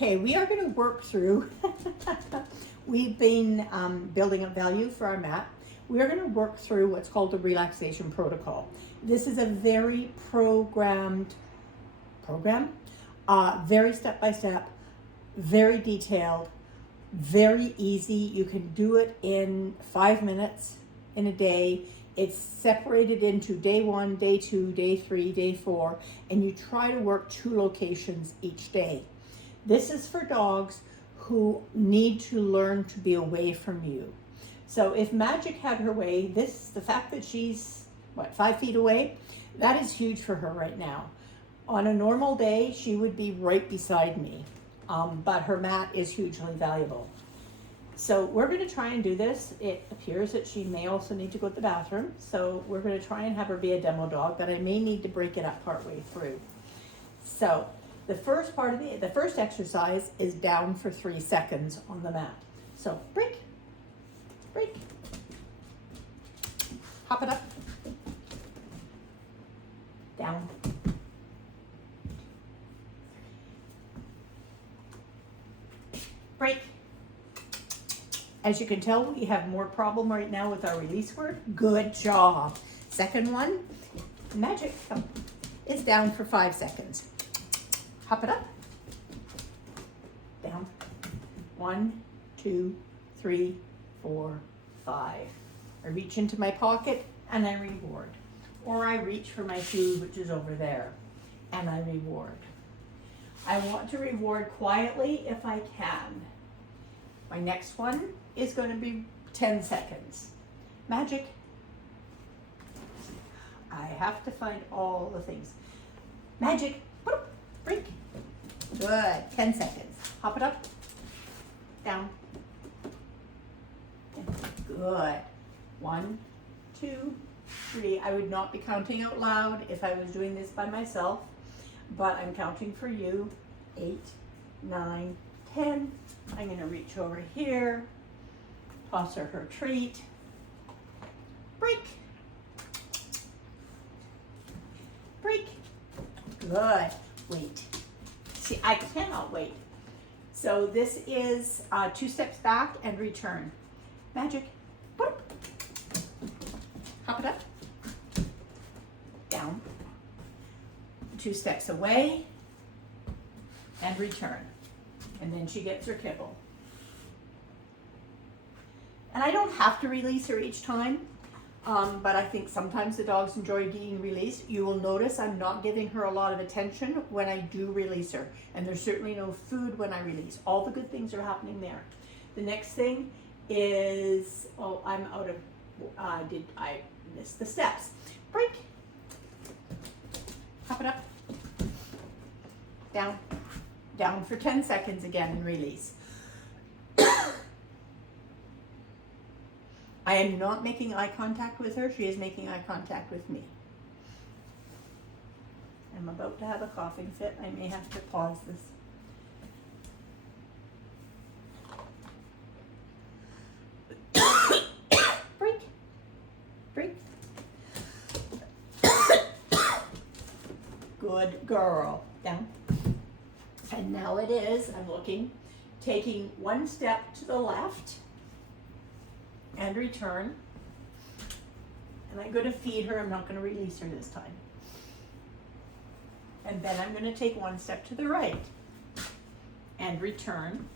Okay, we are going to work through, we've been building up value for our mat. We are going to work through what's called the Relaxation Protocol. This is a very programmed program, very step-by-step, very detailed, very easy. You can do it in 5 minutes in a day. It's separated into day 1, day 2, day 3, day 4, and you try to work 2 locations each day. This is for dogs who need to learn to be away from you. So if Magic had her way, the fact that she's, 5 feet away, that is huge for her right now. On a normal day, she would be right beside me, but her mat is hugely valuable. So we're going to try and do this. It appears that she may also need to go to the bathroom, so we're going to try and have her be a demo dog, but I may need to break it up partway through. So the first part of the first exercise is down for 3 seconds on the mat. So break, break, hop it up, down, break. As you can tell, we have more problem right now with our release word. Good job. Second one, Magic is down for 5 seconds. Hop it up, down, 1, 2, 3, 4, 5. I reach into my pocket and I reward. Or I reach for my food, which is over there, and I reward. I want to reward quietly if I can. My next one is going to be 10 seconds. Magic. I have to find all the things. Magic. Boop, break. Good. 10 seconds. Hop it up. Down. Good. 1, 2, 3. I would not be counting out loud if I was doing this by myself, but I'm counting for you. 8, 9, 10. I'm going to reach over here, toss her treat, break, break, good, wait. See, I cannot wait. So this is 2 steps back and return. Magic, boop, hop it up, down, 2 steps away, and return. And then she gets her kibble. And I don't have to release her each time, but I think sometimes the dogs enjoy being released. You will notice I'm not giving her a lot of attention when I do release her. And there's certainly no food when I release. All the good things are happening there. The next thing is, I'm out of, I missed the steps. Break. Hop it up. Down. Down for 10 seconds again and release. I am not making eye contact with her. She is making eye contact with me. I'm about to have a coughing fit. I may have to pause this. Break. Break. Good girl. Down. And now it is, I'm looking, taking 1 step to the left and return. And I'm going to feed her. I'm not going to release her this time. And then I'm going to take 1 step to the right and return.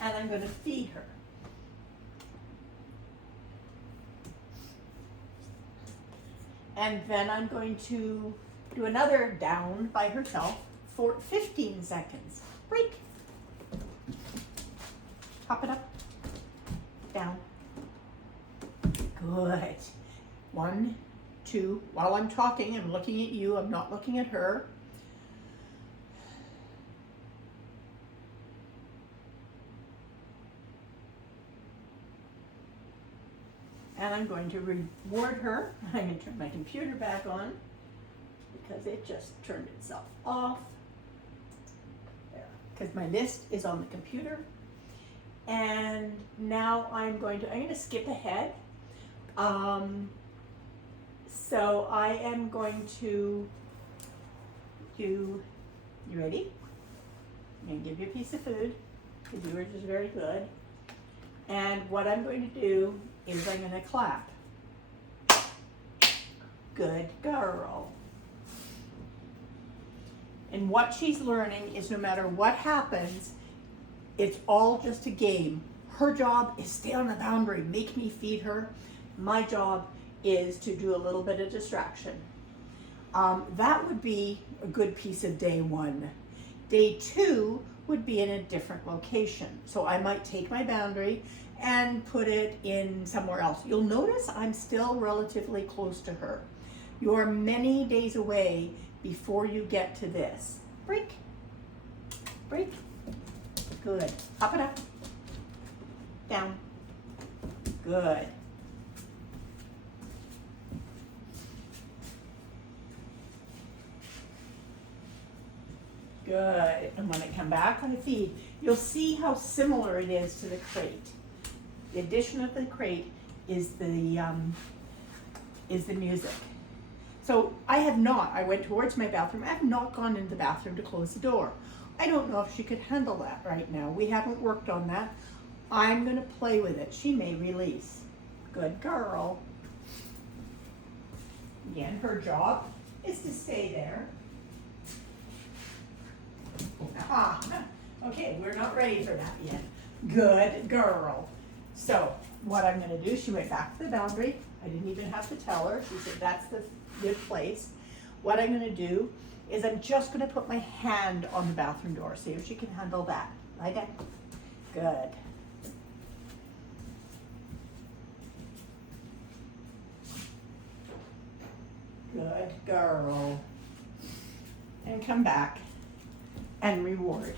And I'm going to feed her. And then I'm going to do another down by herself for 15 seconds. Break. Hop it up. Down. Good. 1, 2. While I'm talking, I'm looking at you. I'm not looking at her. And I'm going to reward her. I'm going to turn my computer back on because it just turned itself off. Because my list is on the computer. And now I'm going to skip ahead. So I am going to do, you ready? I'm gonna give you a piece of food, because you were just very good. And what I'm going to do is I'm gonna clap. Good girl. And what she's learning is no matter what happens, it's all just a game. Her job is stay on the boundary, make me feed her. My job is to do a little bit of distraction. That would be a good piece of day 1. Day 2 would be in a different location. So I might take my boundary and put it in somewhere else. You'll notice I'm still relatively close to her. You're many days away before you get to this. Break, break, good. Hop it up, down, good. Good, and when I come back on the feed, you'll see how similar it is to the crate. The addition of the crate is the music. So I went towards my bathroom. I have not gone into the bathroom to close the door. I don't know if she could handle that right now. We haven't worked on that. I'm gonna play with it. She may release. Good girl. Again, her job is to stay there. Ah, okay, we're not ready for that yet. Good girl. So what I'm gonna do, she went back to the boundary. I didn't even have to tell her. She said, that's the good place. What I'm gonna do is I'm just gonna put my hand on the bathroom door, see if she can handle that. Lie down. Good. Good girl. And come back and reward.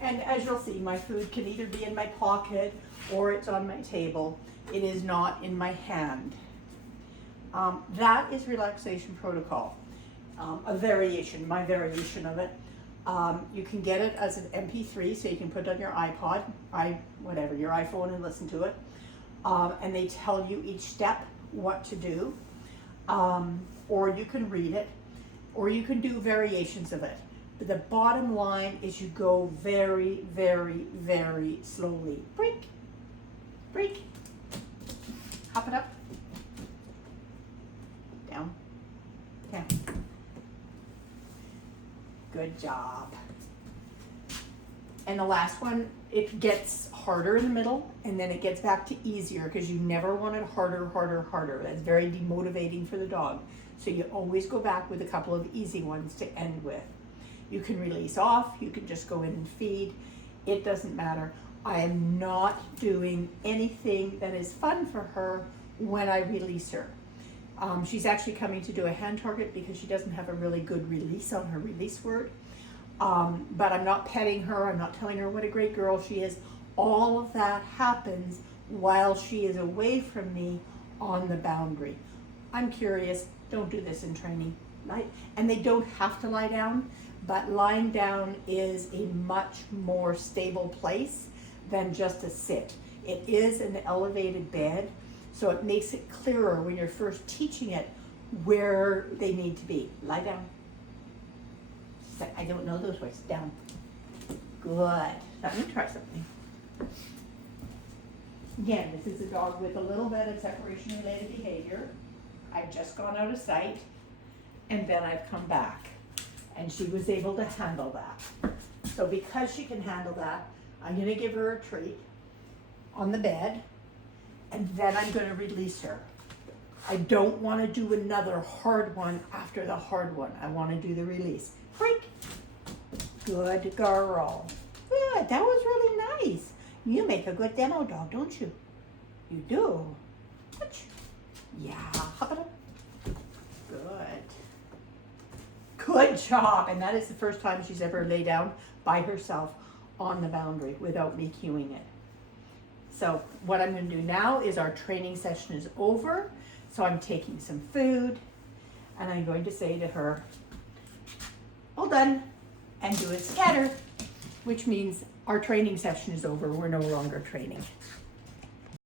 And as you'll see, my food can either be in my pocket or it's on my table. It is not in my hand. That is Relaxation Protocol, a variation, my variation of it. You can get it as an MP3, so you can put it on your iPod, whatever, your iPhone, and listen to it. And they tell you each step what to do. Or you can read it, or you can do variations of it. But the bottom line is you go very, very, very slowly. Break, break, hop it up, down, down. Good job. And the last one, it gets harder in the middle, and then it gets back to easier, because you never want it harder, harder, harder. That's very demotivating for the dog. So you always go back with a couple of easy ones to end with. You can release off, you can just go in and feed. It doesn't matter. I am not doing anything that is fun for her when I release her. She's actually coming to do a hand target because she doesn't have a really good release on her release word. But I'm not petting her, I'm not telling her what a great girl she is. All of that happens while she is away from me on the boundary. I'm curious, don't do this in training, right? And they don't have to lie down, but lying down is a much more stable place than just a sit. It is an elevated bed, so it makes it clearer when you're first teaching it where they need to be. Lie down. I don't know those words. Down. Good. Let me try something. Again, this is a dog with a little bit of separation-related behavior. I've just gone out of sight, and then I've come back. And she was able to handle that. So because she can handle that, I'm gonna give her a treat on the bed, and then I'm gonna release her. I don't wanna do another hard one after the hard one. I wanna do the release. Break. Good girl. Good, that was really nice. You make a good demo dog, don't you? You do. Yeah, hop it up. Good. Good job. And that is the first time she's ever laid down by herself on the boundary without me cueing it. So what I'm going to do now is our training session is over. So I'm taking some food and I'm going to say to her, all done, and do a scatter, which means our training session is over. We're no longer training.